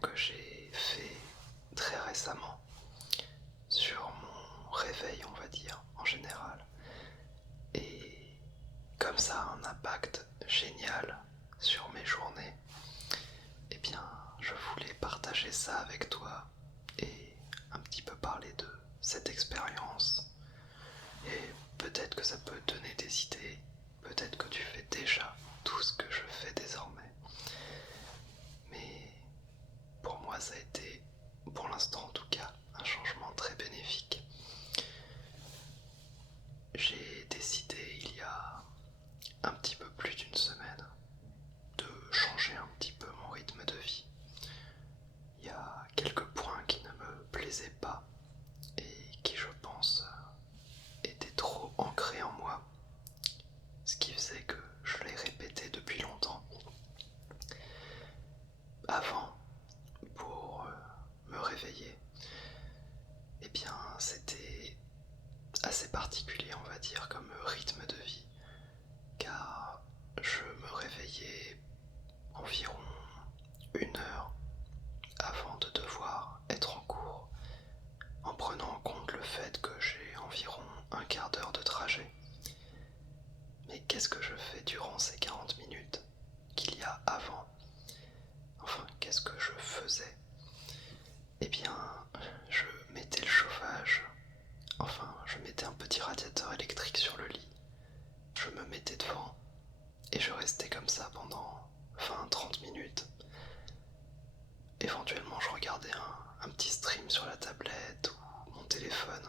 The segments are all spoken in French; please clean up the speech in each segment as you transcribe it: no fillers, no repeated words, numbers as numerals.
que j'ai fait très récemment sur mon réveil, on va dire, en général. Et comme ça a un impact génial sur mes journées, eh bien, je voulais partager ça avec toi et un petit peu parler de cette expérience. Et peut-être que ça peut te donner des idées, peut-être que tu fais déjà tout ce que je fais désormais. Mais pour moi, ça a été, pour l'instant en tout cas, un changement très bénéfique. J'ai décidé il y a un petit peu plus d'une semaine de changer un petit peu mon rythme de vie. Il y a quelques points qui ne me plaisaient pas et qui, je pense, étaient trop ancrés en moi, ce qui faisait que je les répétais depuis longtemps. Avant, pour me réveiller, eh bien c'était assez particulier, on va dire, comme rythme de vie, car je me réveillais environ 1 heure avant de devoir être en cours, en prenant en compte le fait que j'ai environ un quart d'heure de trajet. Mais qu'est-ce que je fais durant ces 40 minutes qu'il y a avant? Enfin, qu'est-ce que je faisais? Eh bien, je mettais le chauffage, enfin, je mettais un petit radiateur électrique sur le lit, je me mettais devant, et je restais comme ça pendant 20-30 minutes. Éventuellement, je regardais un petit stream sur la tablette ou mon téléphone,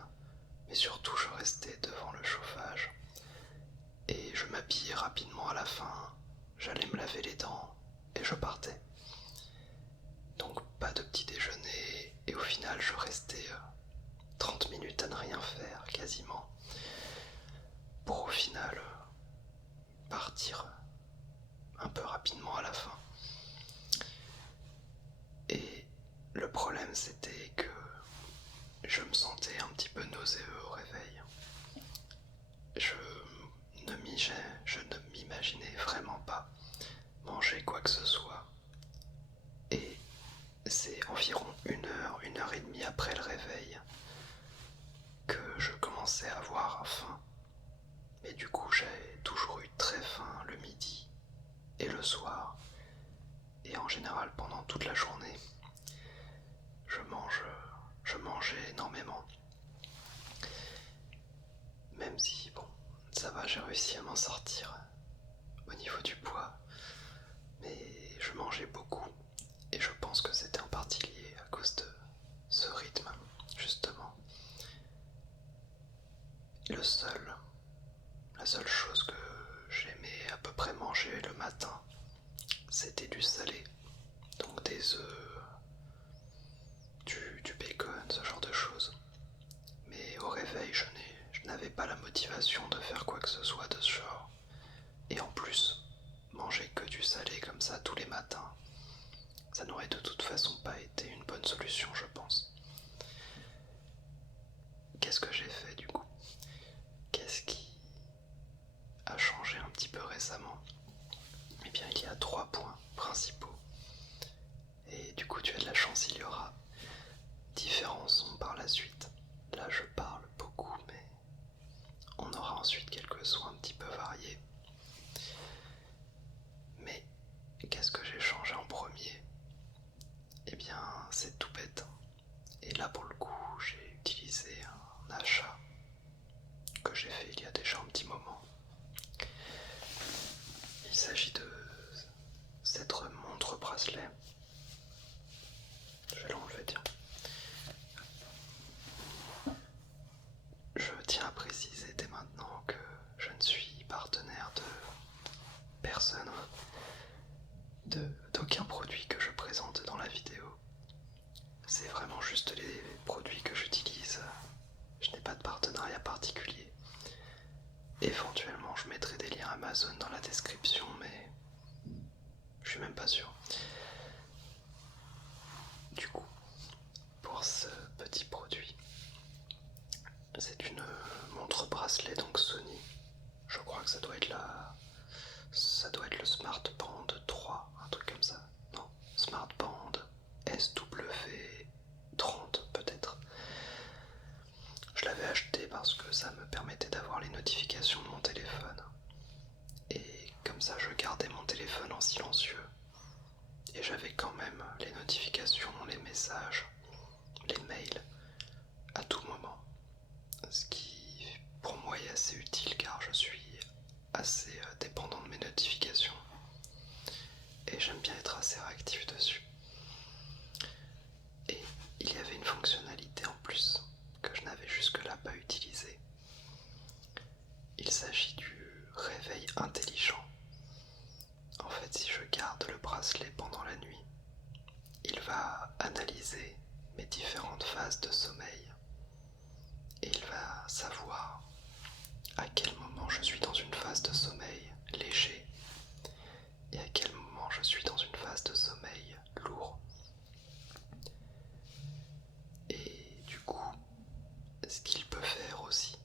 mais surtout, je restais devant le chauffage. Et je m'habillais rapidement à la fin, j'allais me laver les dents, et je partais. Donc pas de petit déjeuner, et au final je restais 30 minutes à ne rien faire quasiment, pour au final partir un peu rapidement à la fin. Et le problème c'était que je me sentais un petit peu nauséeux au réveil. Je ne m'imaginais vraiment pas manger quoi que ce soit. Et c'est environ 1 heure, 1 heure et demie après le réveil que je commençais à avoir faim. Mais du coup, j'ai toujours eu très faim le midi et le soir. Et en général, pendant toute la journée, je mangeais énormément. Même si, bon, ça va, j'ai réussi à m'en sortir au niveau du poids. Mais je mangeais beaucoup. Et je pense que c'était en partie lié à cause de ce rythme, justement. La seule chose que j'aimais à peu près manger le matin, c'était du salé. Donc des œufs, du bacon, ce genre de choses. Mais au réveil, je n'avais pas la motivation de faire quoi que ce soit de ce genre. Et en plus, manger que du salé comme ça tous les matins, ça n'aurait de toute façon pas été une bonne solution, je pense. Qu'est-ce que j'ai fait du coup? Qu'est-ce qui a changé un petit peu récemment? Eh bien, il y a 3 points principaux. Et du coup, tu as de la chance, il y aura différents sons par la suite. Là, je parle beaucoup, mais on aura ensuite quelques sons un petit peu variés. Mais qu'est-ce que j'ai changé en premier? Eh bien, c'est tout bête. Et là, pour le coup, j'ai utilisé un achat que j'ai fait il y a déjà un petit moment. Il s'agit de cette montre bracelet. Je vais l'enlever, tiens. Je tiens à préciser dès maintenant que je ne suis partenaire de personne, d'aucun produit que je présente dans la vidéo. C'est vraiment juste les produits que j'utilise. Je n'ai pas de partenariat particulier. Éventuellement, je mettrai des liens Amazon dans la description, mais je suis même pas sûr. analyser mes différentes phases de sommeil et il va savoir à quel moment je suis dans une phase de sommeil léger et à quel moment je suis dans une phase de sommeil lourd. Et du coup, ce qu'il peut faire aussi,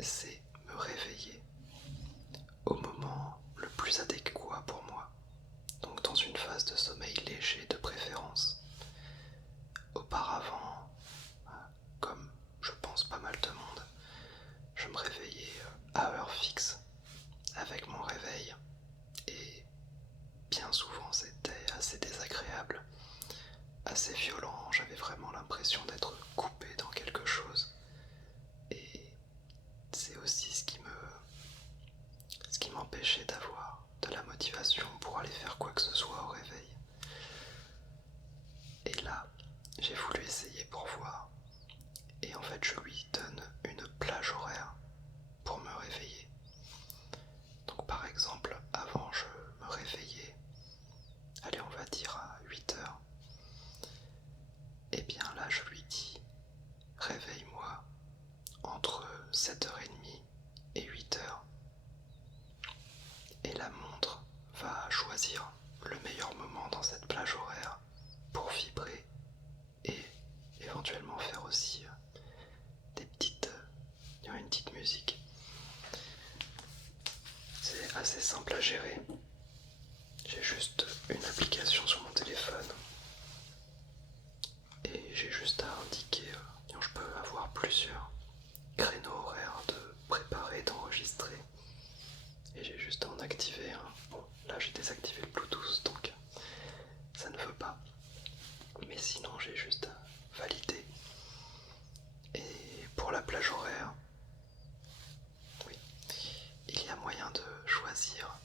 c'est me réveiller au moment le plus adéquat pour moi, donc dans une phase de sommeil léger de préférence. Auparavant, comme je pense pas mal de monde, je me réveillais à heure fixe avec mon réveil et bien souvent c'était assez désagréable, assez violent, j'avais vraiment l'impression d'être coupé dans quelque chose et c'est aussi ce qui m'empêchait d'avoir de la motivation pour aller faire quoi que ce soit au réveil. Et là, j'ai voulu essayer pour voir et en fait je lui donne une plage horaire pour me réveiller. Donc par exemple, avant je me réveillais, allez on va dire à 8 heures, et bien là je lui dis réveille-moi entre 7h30 et 8h. Et la montre va choisir le meilleur moment dans cette plage horaire pour vibrer et éventuellement faire aussi une petite musique. C'est assez simple à gérer. J'ai juste une application sur mon téléphone et j'ai juste à indiquer, je peux avoir plusieurs créneaux horaires de préparer, d'enregistrer et j'ai juste à en activer un. Bon, là j'ai désactivé le Bluetooth donc ça ne veut pas, mais sinon j'ai juste à valider. Et pour la plage horaire, oui, il y a moyen de choisir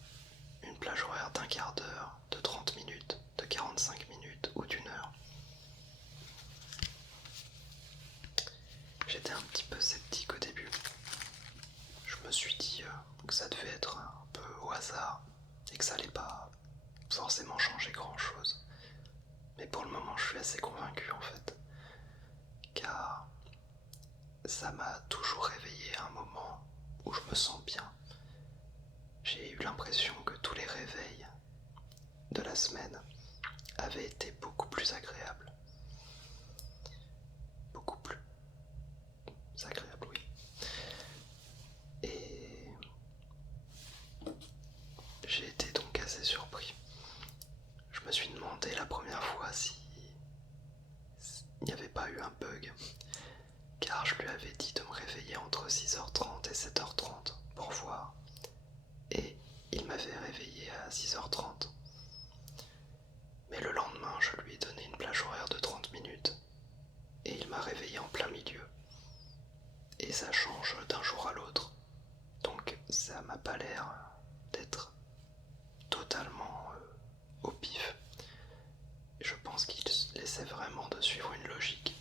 une plage horaire d'un quart d'heure, de 30 minutes, de 45 minutes ou d'une heure. J'étais un petit peu sceptique au début. Je me suis dit que ça devait être un peu au hasard et que ça allait pas forcément changer grand chose. Mais pour le moment, je suis assez convaincu en fait, car ça m'a toujours réveillé à un moment où je me sens bien. J'ai eu l'impression que tous les réveils de la semaine avaient été beaucoup plus agréables. Beaucoup plus agréables, oui. Et j'ai été donc assez surpris. Je me suis demandé la première fois si il n'y avait pas eu un bug, car je lui avais dit de me réveiller entre 6h30 et 7h30 pour voir. Et il m'avait réveillé à 6h30. Mais le lendemain, je lui ai donné une plage horaire de 30 minutes et il m'a réveillé en plein milieu. Et ça change d'un jour à l'autre. Donc ça m'a pas l'air d'être totalement au pif. Je pense qu'il essaie vraiment de suivre une logique.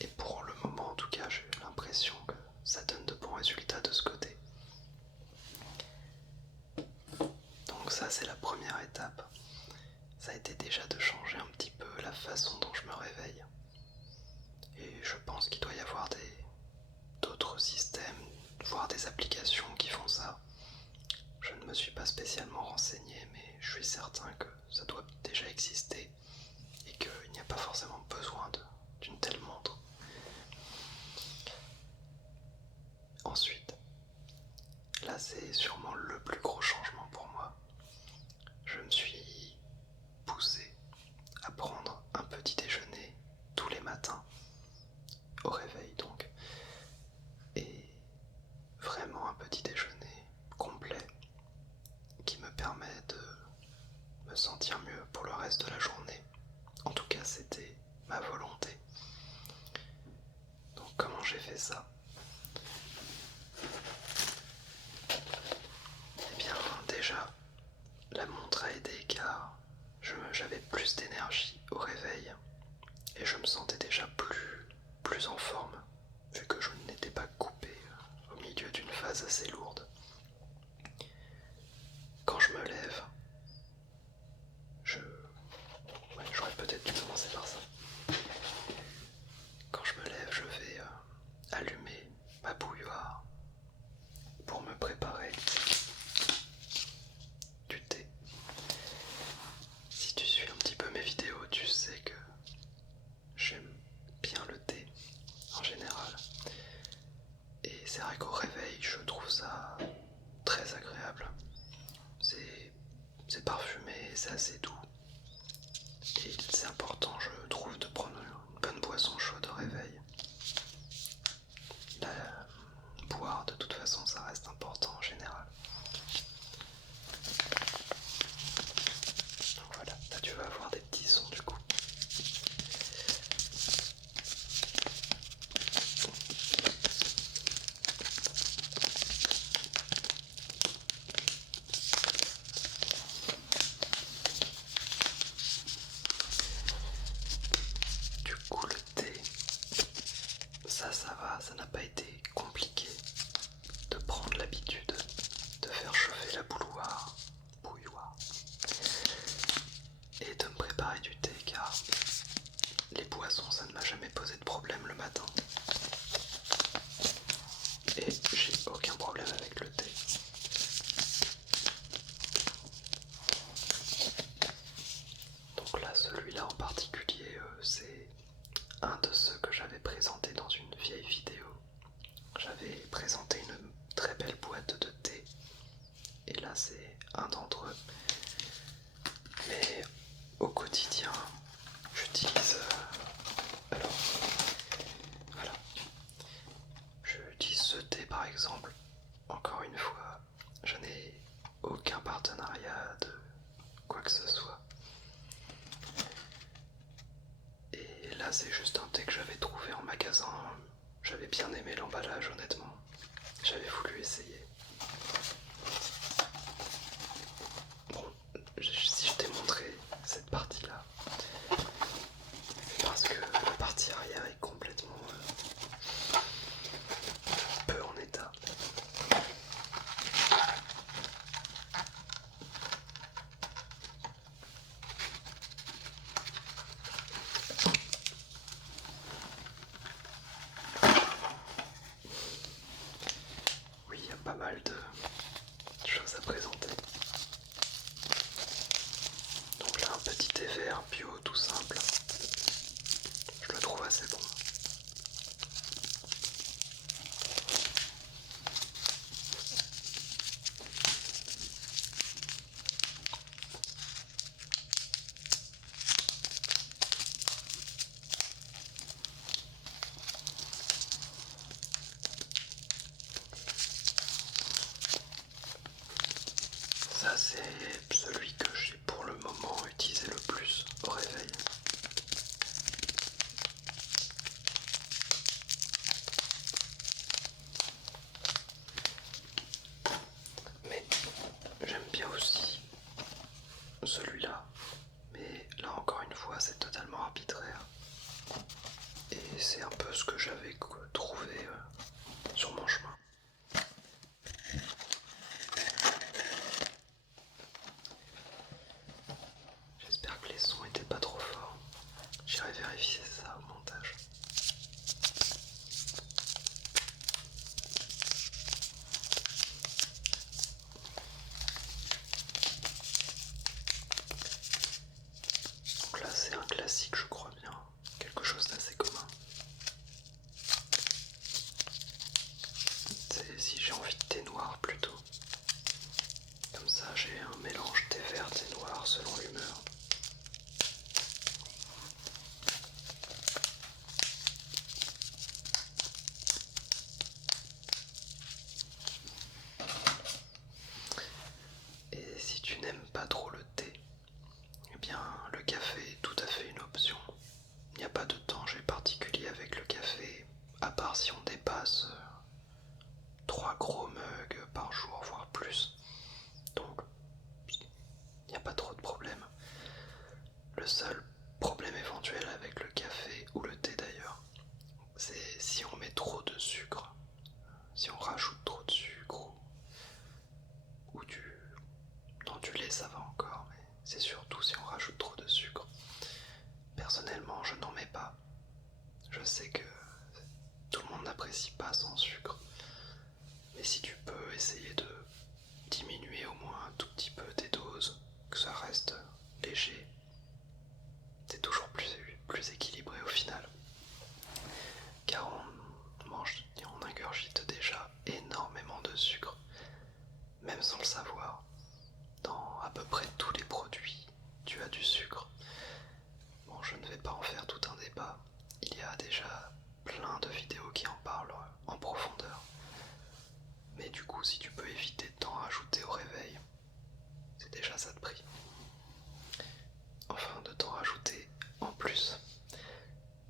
Et pour le moment, en tout cas, j'ai l'impression que ça donne de bons résultats de ce côté. Donc ça, c'est la première étape. Ça a été déjà de changer un petit peu la façon dont je me réveille. Et je pense qu'il doit y avoir d'autres systèmes, voire des applications qui font ça. Je ne me suis pas spécialement renseigné, mais je suis certain que ça doit déjà exister et qu'il n'y a pas forcément besoin d'une telle montre. Ensuite, là c'est sûrement le plus gros changement pour moi. Je me suis poussé à prendre un petit déjeuner tous les matins, au réveil donc, et vraiment un petit déjeuner complet qui me permet de me sentir mieux pour le reste de la journée. En tout cas, c'était ma volonté. Donc comment j'ai fait ça ? Eh bien déjà, la montre a aidé car j'avais plus d'énergie au réveil et je me sentais déjà plus en forme vu que je n'étais pas coupé au milieu d'une phase assez lourde. Quand je me lève, j'aurais peut-être dû me important, je trouve, de prendre une bonne boisson chaude au réveil. Boire, de toute façon, ça reste important en général. Donc voilà, là tu vas avoir des petits sons du coup. Du coup, le thé, ça va, ça n'a pas été compliqué de prendre l'habitude de faire chauffer la bouilloire et de me préparer du thé, car les boissons, ça ne m'a jamais posé de problème le matin. Et j'ai aucun problème avec le thé. Donc là, celui-là en particulier, c'est un de ceux que j'avais présenté dans une vieille vidéo. J'avais présenté une très belle boîte de thé, et là c'est un d'entre eux. Mais au quotidien, j'utilise alors voilà, j'utilise ce thé par exemple. Encore une fois, je n'ai aucun partenariat de quoi que ce soit. Et là c'est juste un thé que j'avais trouvé en magasin. J'avais bien aimé l'emballage, honnêtement. J'avais voulu essayer. Bon, si je t'ai montré cette partie-là, c'est parce que la partie arrière est complètement peu en état. Oui, il y a pas mal de choses à présenter. Donc là, un petit thé vert bio tout simple. Je le trouve assez bon. Ça, c'est celui que j'ai pour le moment utilisé le plus au réveil. Mais j'aime bien aussi celui-là. Mais là, encore une fois, c'est totalement arbitraire. Et c'est un peu ce que j'avais trouvé sur mon chemin. J'espère que les sons étaient pas trop forts. J'irai vérifier ça au montage. Donc là c'est un classique, je crois bien. Quelque chose d'assez commun. C'est si j'ai envie de thé noir plutôt. Comme ça j'ai un mélange thé vert, thé noir selon l'humeur. Et si tu n'aimes pas trop le thé, eh bien le café est tout à fait une option. Il n'y a pas de danger particulier avec le café, à part si on dépasse 3 gros mugs par jour, voire plus. Donc il n'y a pas trop de problème. Le seul problème éventuel avec le café, ou le thé d'ailleurs, c'est si on met trop de sucre. Si on rajoute trop de sucre ou du lait, ça va encore, mais c'est surtout si on rajoute trop de sucre. Personnellement, je n'en mets pas. Je sais que tout le monde n'apprécie pas sans sucre, mais si tu peux essayer de diminuer au moins un tout petit peu tes doses, que ça reste léger, c'est toujours plus équilibré au final. Car on mange et on ingurgite déjà énormément de sucre, même sans le savoir. Dans à peu près tous les produits, tu as du sucre. Bon, je ne vais pas en faire tout un débat. Il y a déjà plein de vidéos qui en parlent en profondeur. Mais du coup, si tu peux éviter de t'en rajouter au réveil, c'est déjà ça de prix. Enfin, de t'en rajouter en plus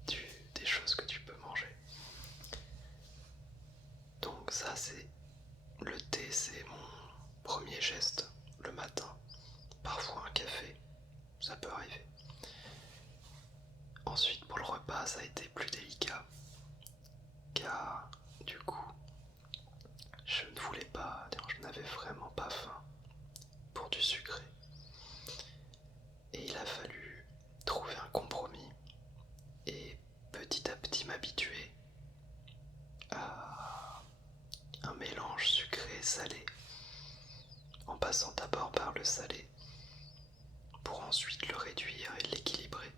des choses que tu peux manger. Donc ça, c'est le thé, c'est mon premier geste le matin. Parfois un café, ça peut arriver. Ensuite, pour le repas, ça a été plus délicat, car du coup, je ne voulais pas, je n'avais vraiment pas faim pour du sucré. Et il a fallu trouver un compromis et petit à petit m'habituer à un mélange sucré-salé, en passant d'abord par le salé, pour ensuite le réduire et l'équilibrer.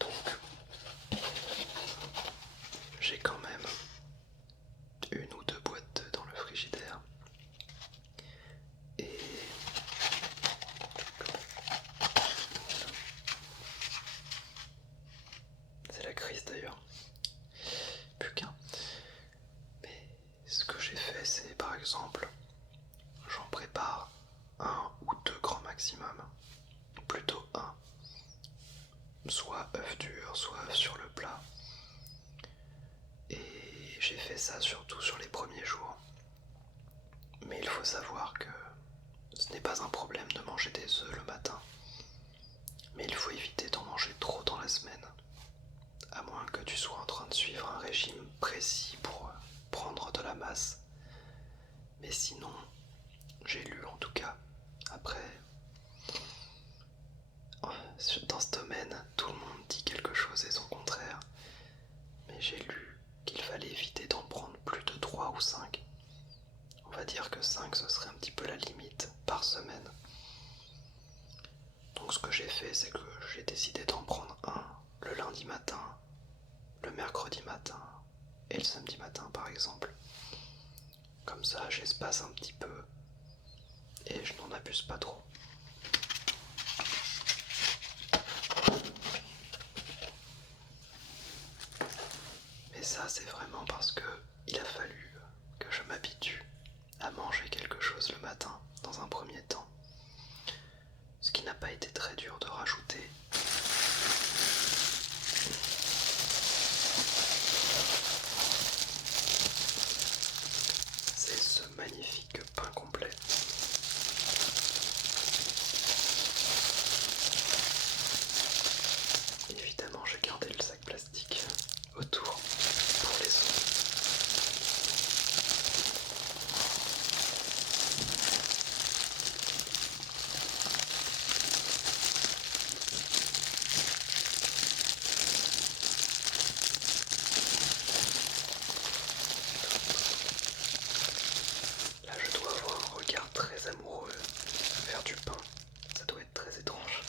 Donc, j'ai quand même une ou deux boîtes d'œufs dans le frigidaire. Et c'est la crise d'ailleurs. Plus qu'un. Mais ce que j'ai fait, c'est par exemple, j'en prépare un ou deux grands maximum. Plutôt un. Soit œuf dur, soit œuf sur le plat. Et j'ai fait ça surtout sur les premiers jours. Mais il faut savoir que ce n'est pas un problème de manger des œufs le matin. Mais il faut éviter d'en manger trop dans la semaine. À moins que tu sois en train de suivre un régime précis pour prendre de la masse. Mais sinon, j'ai lu en tout cas, après, dans ce domaine, tout le monde dit quelque chose et son contraire. Mais j'ai lu qu'il fallait éviter d'en prendre plus de 3 ou 5. On va dire que 5 ce serait un petit peu la limite par semaine. Donc ce que j'ai fait, c'est que j'ai décidé d'en prendre un le lundi matin, le mercredi matin et le samedi matin par exemple. Comme ça, j'espace un petit peu et je n'en abuse pas trop. Mais ça, c'est vraiment parce que il a fallu que je m'habitue à manger quelque chose le matin dans un premier temps. Ce qui n'a pas été très dur de rajouter. C'est ce magnifique pain complet. Évidemment, j'ai gardé le sac plastique autour pour les œufs. Là, je dois avoir un regard très amoureux vers du pain. Ça doit être très étrange.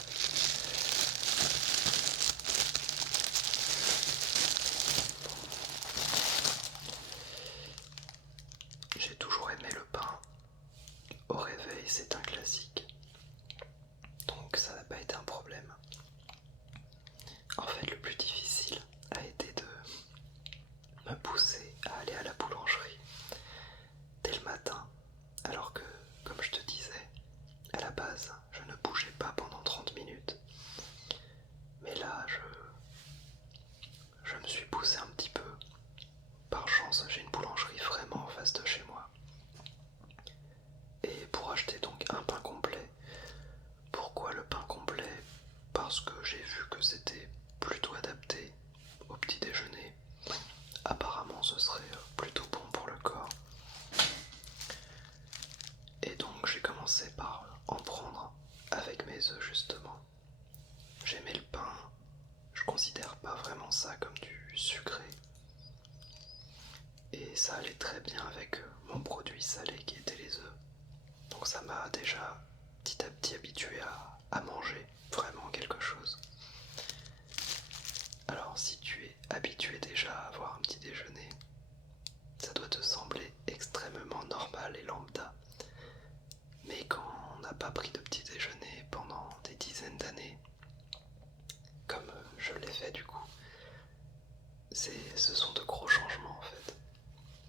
J'ai toujours aimé le pain. Au réveil, c'est un classique. Donc ça n'a pas été un problème. En fait, le plus difficile a été de me pousser à aller à la boulangerie dès le matin, alors que, comme je te disais, à la base, je ne bougeais pas pendant 30 minutes. Mais là, je me suis poussé un petit peu. Par chance, j'ai une boulangerie vraiment en face de chez moi. Et pour acheter donc un pain complet. Pourquoi le pain complet? Parce que j'ai vu que c'était plutôt adapté au petit déjeuner. Apparemment, ce serait plutôt bon pour le corps. Et donc, j'ai commencé par en prendre avec mes œufs justement. J'aimais le pain. Je considère pas vraiment ça comme du sucré. Et ça allait très bien avec mon produit salé qui était les œufs. Donc ça m'a déjà petit à petit habitué à manger vraiment quelque chose. Alors si tu es habitué déjà à avoir un petit déjeuner, ça doit te sembler extrêmement normal et lambda. Mais quand on n'a pas pris de petit déjeuner pendant des dizaines d'années, je l'ai fait du coup. Ce sont de gros changements en fait,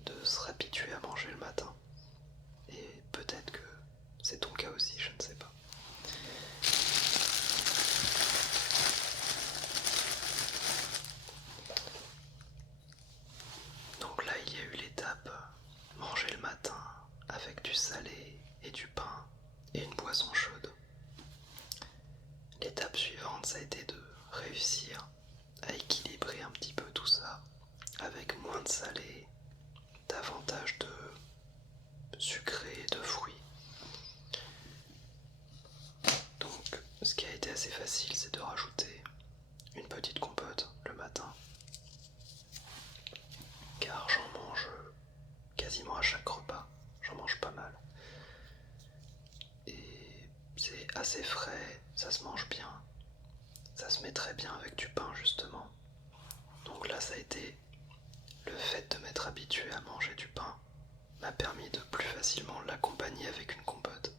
de se réhabituer à manger le matin. Et peut-être que c'est ton cas aussi, je ne sais pas. Donc là, il y a eu l'étape manger le matin avec du salé et du pain et une boisson chaude. L'étape suivante, ça a été de réussir à équilibrer un petit peu tout ça avec moins de salé, davantage de sucré et de fruits. Donc ce qui a été assez facile, c'est de rajouter une petite compote le matin, car j'en mange quasiment à chaque repas, j'en mange pas mal. Et c'est assez frais, ça se mange bien, ça se met très bien avec du pain justement. Donc là ça a été le fait de m'être habitué à manger du pain m'a permis de plus facilement l'accompagner avec une compote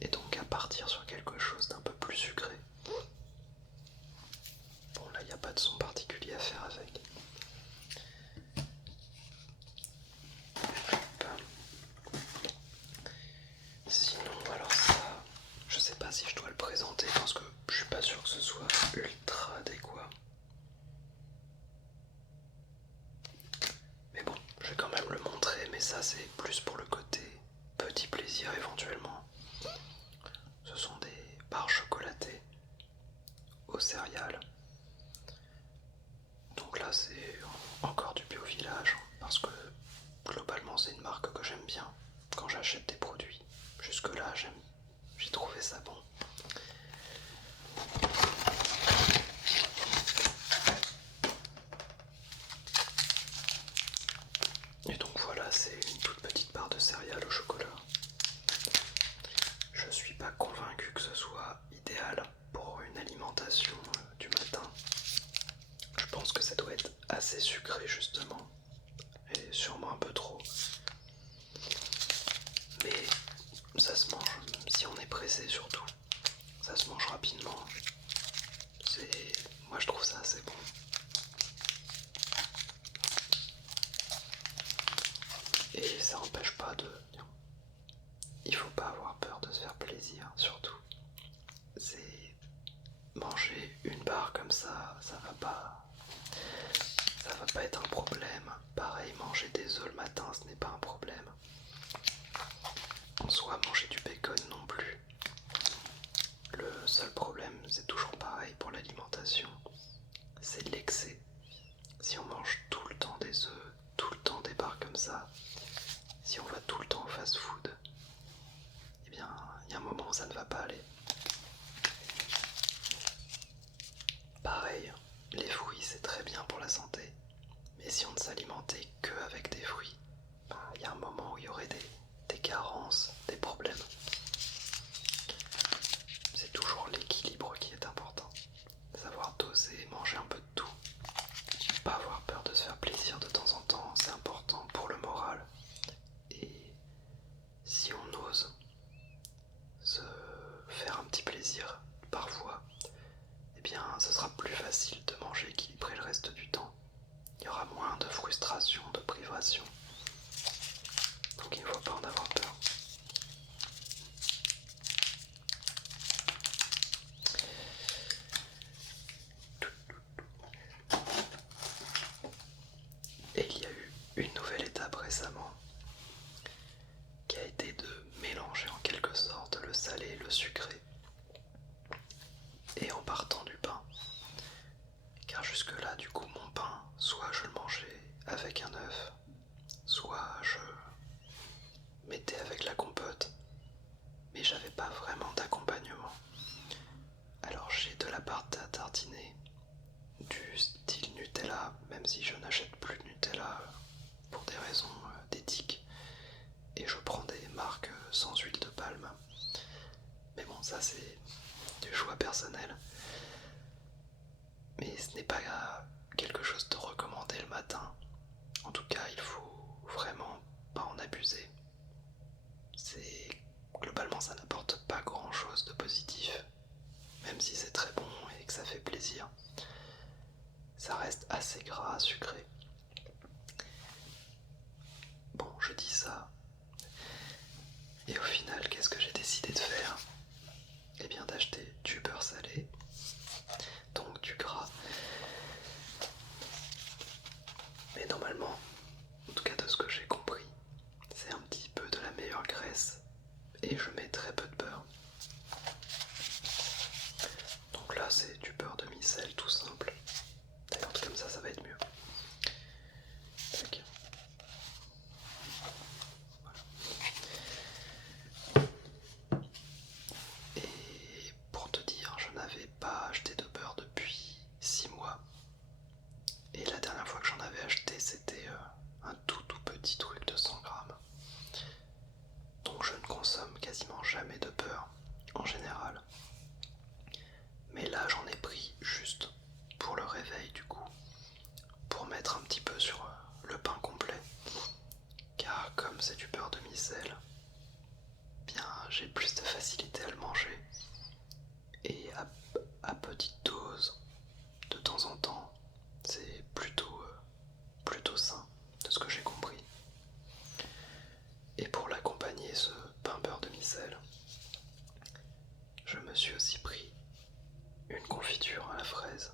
et donc à partir sur quelque chose d'un peu plus sucré. Bon là il n'y a pas de son particulier à faire avec. Sinon alors ça, je sais pas si je dois le présenter parce que je suis pas sûr que ce soit ultra adéquat. Mais bon, je vais quand même le montrer, mais ça c'est plus pour le côté petit plaisir éventuellement. Ce sont des barres chocolatées aux céréales. Donc là c'est encore du bio village parce que globalement c'est une marque que j'aime bien quand j'achète des produits. Jusque là j'ai trouvé ça bon. Et donc voilà, c'est une toute petite barre de céréales au chocolat. Je suis pas convaincu que ce soit idéal pour une alimentation du matin. Je pense que ça doit être assez sucré justement, et sûrement un peu trop. Mais ça se mange, si on est pressé surtout, ça se mange rapidement. Moi je trouve ça assez bon. Et ça n'empêche pas de... Il faut pas avoir peur de se faire plaisir, surtout. C'est... Manger une barre comme ça va pas... Ça va pas être un problème. Pareil, manger des œufs le matin, ce n'est pas un problème. En soi, manger du bacon non plus. Le seul problème, c'est toujours pareil pour l'alimentation, c'est l'excès. Si on mange tout le temps des œufs, tout le temps des barres comme ça, si on va tout le temps au fast-food, eh bien, il y a un moment où ça ne va pas aller. Pareil, les fruits c'est très bien pour la santé, mais si on ne s'alimentait que avec des fruits, il y a un moment où il y aurait des carences, des problèmes. C'est toujours l'équilibre qui est important. Savoir doser, manger un peu de tout. Pas avoir peur de se faire plaisir de temps en temps, c'est important pour le moral. Et si on ose se faire un petit plaisir parfois, eh bien ce sera plus facile de manger équilibré le reste du temps. Il y aura moins de frustration, de privation. Donc il ne faut pas en avoir peur. Et il y a eu une nouvelle étape récemment qui a été de mélanger en quelque sorte le salé et le sucré. Et en partant du pain. Car jusque là du coup mon pain, soit je le mangeais avec un œuf, soit je mettais avec la compote, mais j'avais pas vraiment d'accompagnement. Alors j'ai de la pâte à tartiner du style Nutella, même si je n'achète plus de Nutella pour des raisons d'éthique, et je prends des marques sans huile de palme. Mais bon, ça c'est du choix personnel. Mais ce n'est pas quelque chose de recommandé le matin. En tout cas, il faut vraiment pas en abuser. Globalement, ça n'apporte pas grand chose de positif, même si c'est très bon et que ça fait plaisir. gras sucré. Bon, je dis ça. Et au final, qu'est-ce que j'ai décidé de faire? Eh bien d'acheter du beurre salé, donc du gras. Mais normalement, en tout cas de ce que j'ai compris, c'est un petit peu de la meilleure graisse et je mets très peu de beurre. Donc là c'est du beurre demi-sel tout simple. D'ailleurs comme ça va être mieux. Tac. Et pour te dire, je n'avais pas acheté de beurre depuis 6 mois. Et la dernière fois que j'en avais acheté, c'était un tout petit truc de 100 grammes. Donc je ne consomme quasiment jamais de beurre en général. Mais là j'en ai pris juste pour le réveil du coup, pour mettre un petit peu sur le pain complet. Car comme c'est du beurre demi-sel, bien j'ai plus de facilité à le manger. Et à petite dose, de temps en temps, c'est plutôt sain, de ce que j'ai compris. Et pour l'accompagner, ce pain beurre demi-sel, je me suis aussi pris une confiture à la fraise,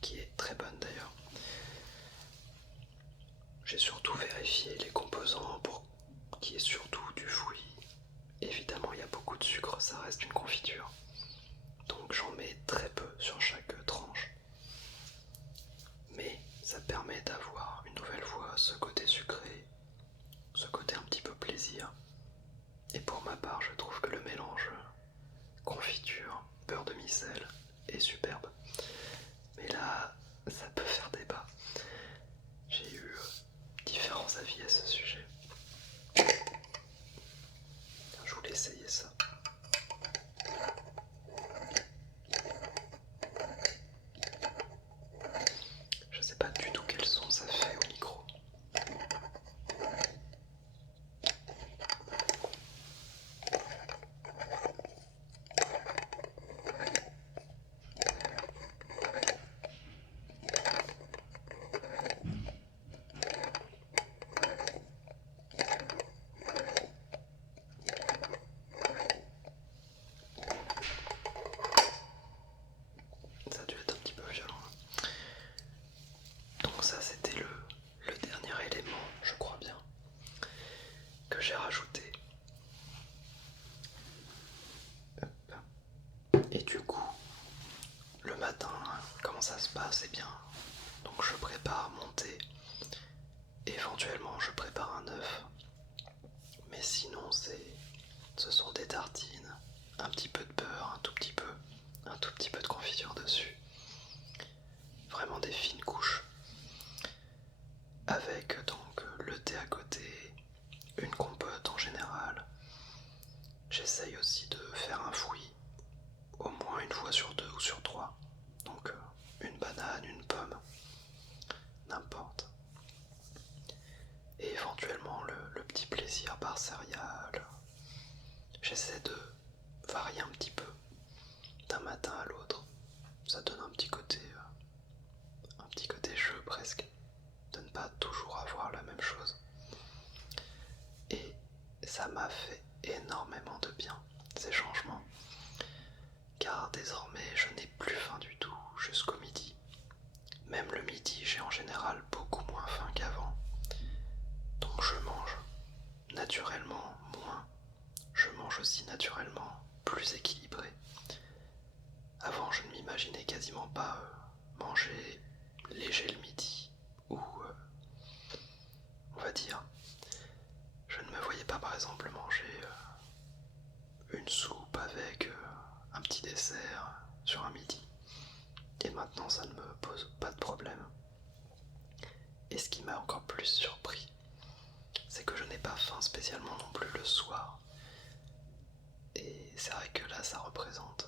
qui est très bonne d'ailleurs. J'ai surtout vérifié les composants pour qu'il y ait surtout du fruit. Évidemment, il y a beaucoup de sucre, ça reste une confiture. Donc j'en mets très peu sur chaque tranche. Mais ça permet d'avoir une nouvelle fois ce côté sucré, ce côté un petit peu plaisir. Et pour ma part, je trouve que le mélange confiture, beurre demi-sel est superbe. Mais là, ça peut faire débat. J'ai eu différents avis à ce sujet. Je voulais essayer ça. Je sais pas du tout quel son ça fait au micro. Ça a dû être un petit peu violent. Donc ça c'était le dernier élément, je crois bien, que j'ai rajouté. Et du coup, le matin, comment ça se passe? Eh bien, donc je prépare mon thé. Éventuellement, je prépare un œuf. Mais sinon, ce sont des tartines, un petit peu de beurre, un tout petit peu de confiture dessus. Vraiment des fines couches. Avec donc le thé à côté, une compote en général. J'essaye aussi de faire un fruit, au moins une fois sur 2 ou sur 3. Donc une banane, une pomme, n'importe. Et éventuellement le petit plaisir par céréales. J'essaie de varier un petit peu d'un matin à l'autre. Ça donne un petit côté jeu presque, de ne pas toujours avoir la même chose. Et ça m'a fait énormément de bien, ces changements. Car désormais, je n'ai plus faim du tout jusqu'au midi. Même le midi, j'ai en général beaucoup moins faim qu'avant. Donc je mange naturellement moins. Je mange aussi naturellement plus équilibré. Avant, je ne m'imaginais quasiment pas manger léger le midi, ou on va dire, je ne me voyais pas par exemple manger une soupe avec un petit dessert sur un midi. Et maintenant, ça ne me pose pas de problème. Et ce qui m'a encore plus surpris, c'est que je n'ai pas faim spécialement non plus le soir. Et c'est vrai que là, ça représente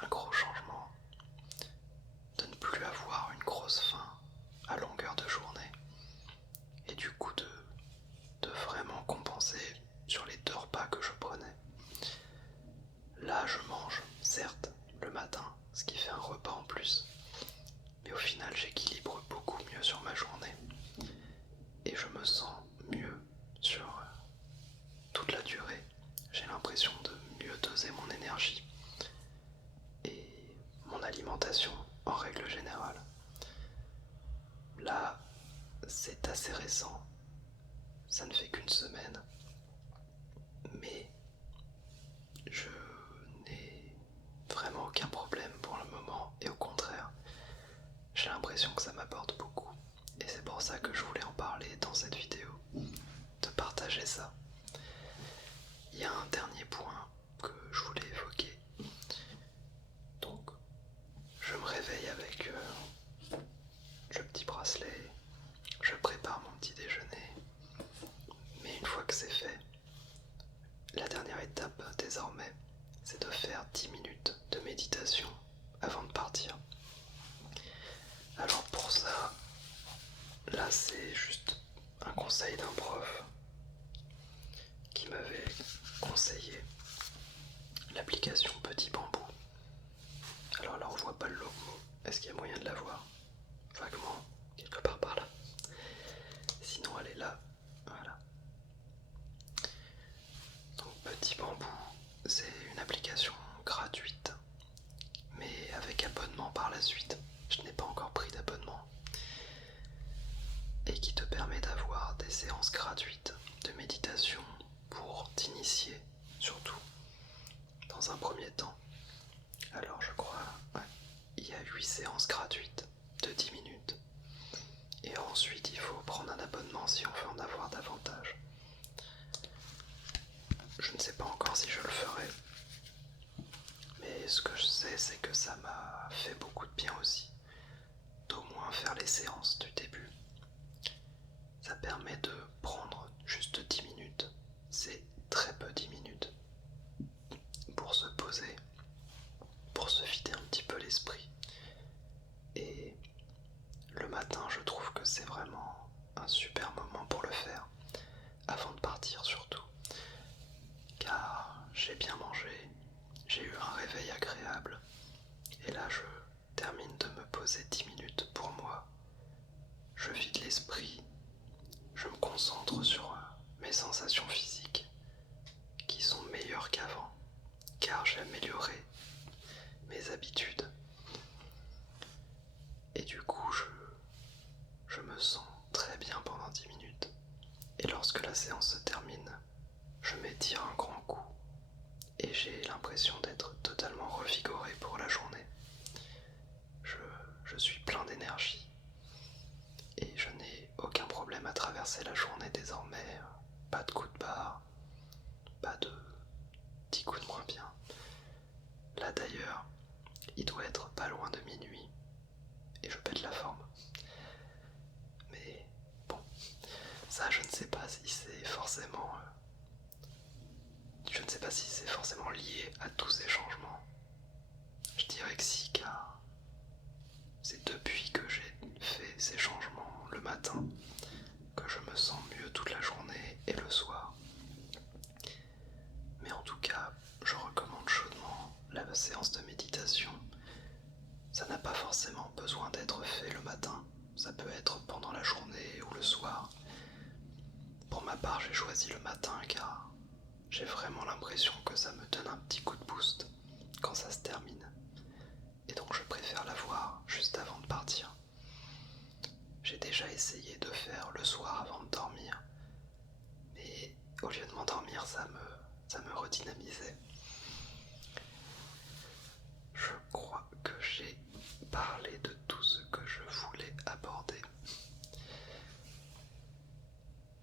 un gros changement de ne plus avoir une grosse faim à longueur de journée. Et du coup, de vraiment compenser sur les 2 repas que je prenais. Là, je mange, certes, le matin, ce qui fait un repas en plus. Mais au final, j'équilibre beaucoup l'alimentation en règle générale. Là, c'est assez récent, ça ne fait qu'une semaine, mais je n'ai vraiment aucun problème pour le moment et au contraire, j'ai l'impression que ça m'apporte beaucoup et c'est pour ça que je voulais en parler dans cette vidéo, de partager ça. Il y a un dernier point que je voulais évoquer. Donc, je me réveille avec le petit bracelet, je prépare mon petit déjeuner, mais une fois que c'est fait, la dernière étape désormais, c'est de faire 10 minutes de méditation avant de partir. Alors pour ça, là c'est juste un conseil d'un prof qui m'avait conseillé l'application Petit Bambou. Alors là on voit pas le logo, est-ce qu'il y a moyen de la voir? Vaguement, quelque part par là. Sinon elle est là, voilà. Donc Petit Bambou, c'est une application gratuite, mais avec abonnement par la suite. Je n'ai pas encore pris d'abonnement. Et qui te permet d'avoir des séances gratuites de méditation pour t'initier, surtout, dans un premier temps. Alors je crois, ouais, il y a 8 séances gratuites de 10 minutes. Et ensuite il faut prendre un abonnement si on veut en avoir davantage. Je ne sais pas encore si je le ferai. Mais ce que je sais, c'est que ça m'a fait beaucoup de bien aussi. D'au moins faire les séances du début. Ça permet de prendre juste 10 minutes. C'est très peu 10 minutes. Pour se poser, pour se vider un petit peu l'esprit. Et le matin, je trouve que c'est vraiment un super moment pour le faire. Avant de partir surtout. Car j'ai bien mangé, j'ai eu un réveil agréable. Et là, je termine de me poser 10 minutes pour moi. Je vide l'esprit. Je me concentre sur mes sensations physiques qui sont meilleures qu'avant, car j'ai amélioré mes habitudes. Et du coup, je me sens très bien pendant 10 minutes. Et lorsque la séance se termine, je m'étire un grand coup et j'ai l'impression d'être totalement revigoré pour la journée. Je suis plein d'énergie et je n'ai aucun problème à traverser la journée désormais. Pas de coups de barre, pas de petits coups de moins bien. Là d'ailleurs, il doit être pas loin de minuit et je pète la forme. Mais bon, ça je ne sais pas si c'est forcément lié à tous ces changements. Je dirais que si, car c'est depuis que j'ai fait ces changements le matin que je me sens mieux toute la journée et le soir. Mais en tout cas, je recommande chaudement la séance de méditation. Ça n'a pas forcément besoin d'être fait le matin, ça peut être pendant la journée ou le soir. Pour ma part, j'ai choisi le matin car j'ai vraiment l'impression que ça me donne un petit coup de boost quand ça se termine. Et donc je préfère la voir juste avant de partir. J'ai déjà essayé de faire le soir avant de dormir, mais au lieu de m'endormir, ça me redynamisait. Je crois que j'ai parlé de tout ce que je voulais aborder.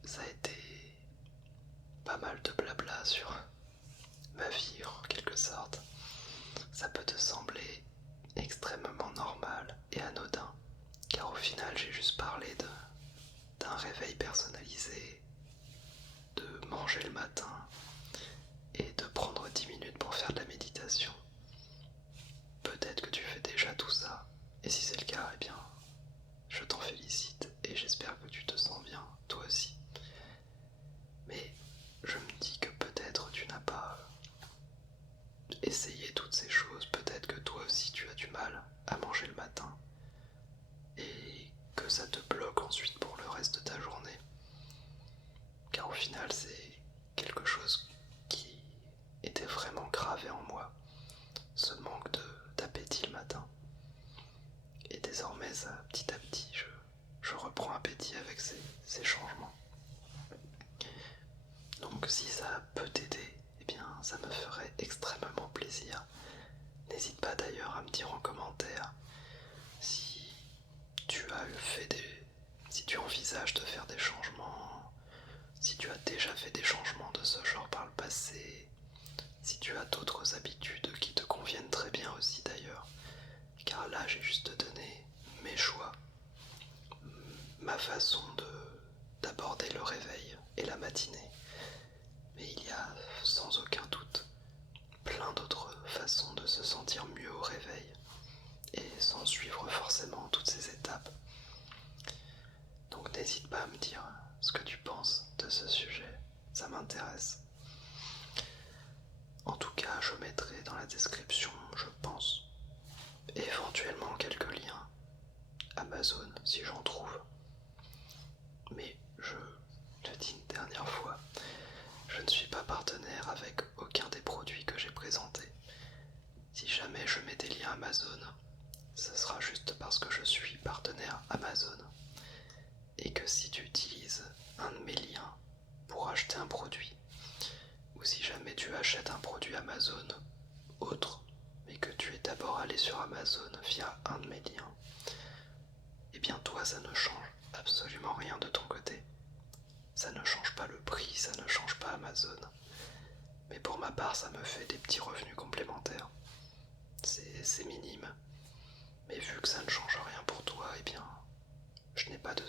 Ça a été pas mal de blabla sur ma vie en quelque sorte. Ça peut te sembler extrêmement normal et anodin, car au final j'ai juste parlé d'un réveil personnalisé, de manger le matin et de prendre 10 ça petit à petit. Je reprends appétit avec ces changements. Donc si ça peut t'aider, eh bien ça me ferait extrêmement plaisir. N'hésite pas d'ailleurs à me dire en commentaire si si tu envisages de faire des changements, si tu as déjà fait des changements de ce genre par le passé, si tu as d'autres habitudes qui te conviennent très bien aussi d'ailleurs, car là j'ai juste donné mes choix, ma façon d'aborder le réveil et la matinée. Mais il y a sans aucun doute plein d'autres façons de se sentir mieux au réveil et sans suivre forcément toutes ces étapes. Donc n'hésite pas à me dire ce que tu penses de ce sujet, ça m'intéresse. En tout cas, je mettrai dans la description, je pense, éventuellement quelques liens Amazon si j'en trouve. Mais je le dis une dernière fois, je ne suis pas partenaire avec aucun des produits que j'ai présentés. Si jamais je mets des liens Amazon, ce sera juste parce que je suis partenaire Amazon et que si tu utilises un de mes liens pour acheter un produit, ou si jamais tu achètes un produit Amazon autre, mais que tu es d'abord allé sur Amazon via un de mes liens, eh bien toi ça ne change absolument rien de ton côté. Ça ne change pas le prix, ça ne change pas Amazon. Mais pour ma part, ça me fait des petits revenus complémentaires. C'est minime. Mais vu que ça ne change rien pour toi, eh bien, je n'ai pas de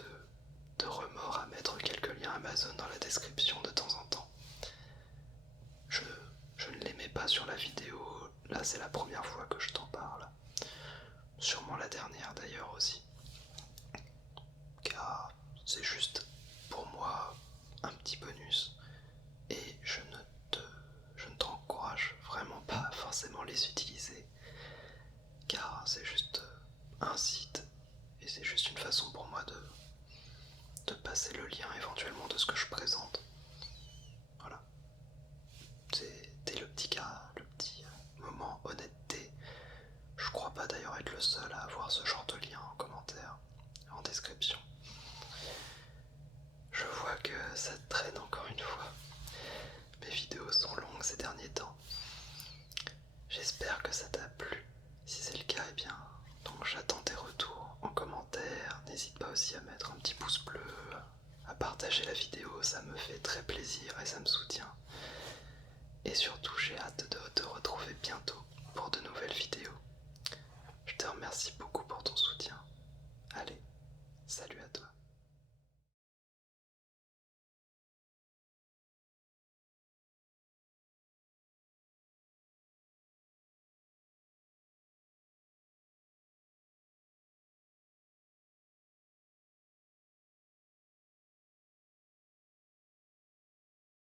remords à mettre quelques liens Amazon dans la description de temps en temps. Je ne les mets pas sur la vidéo, là c'est la première fois que je t'en parle. Sûrement la dernière d'ailleurs aussi. Car c'est juste pour moi un petit bonus. Et je ne t'encourage vraiment pas à forcément les utiliser. Car c'est juste un site. Et c'est juste une façon pour moi de passer le lien éventuellement de ce que je présente. Voilà. C'était le petit cas, le petit moment honnêteté. Je crois pas d'ailleurs être le seul à avoir ce genre de lien en commentaire, en description. Je vois que ça traîne encore une fois. Mes vidéos sont longues ces derniers temps. J'espère que ça t'a plu. Si c'est le cas, eh bien, donc j'attends tes retours en commentaire. N'hésite pas aussi à mettre un petit pouce bleu, à partager la vidéo, ça me fait très plaisir et ça me soutient. Et surtout, j'ai hâte de te retrouver bientôt pour de nouvelles vidéos. Je te remercie beaucoup.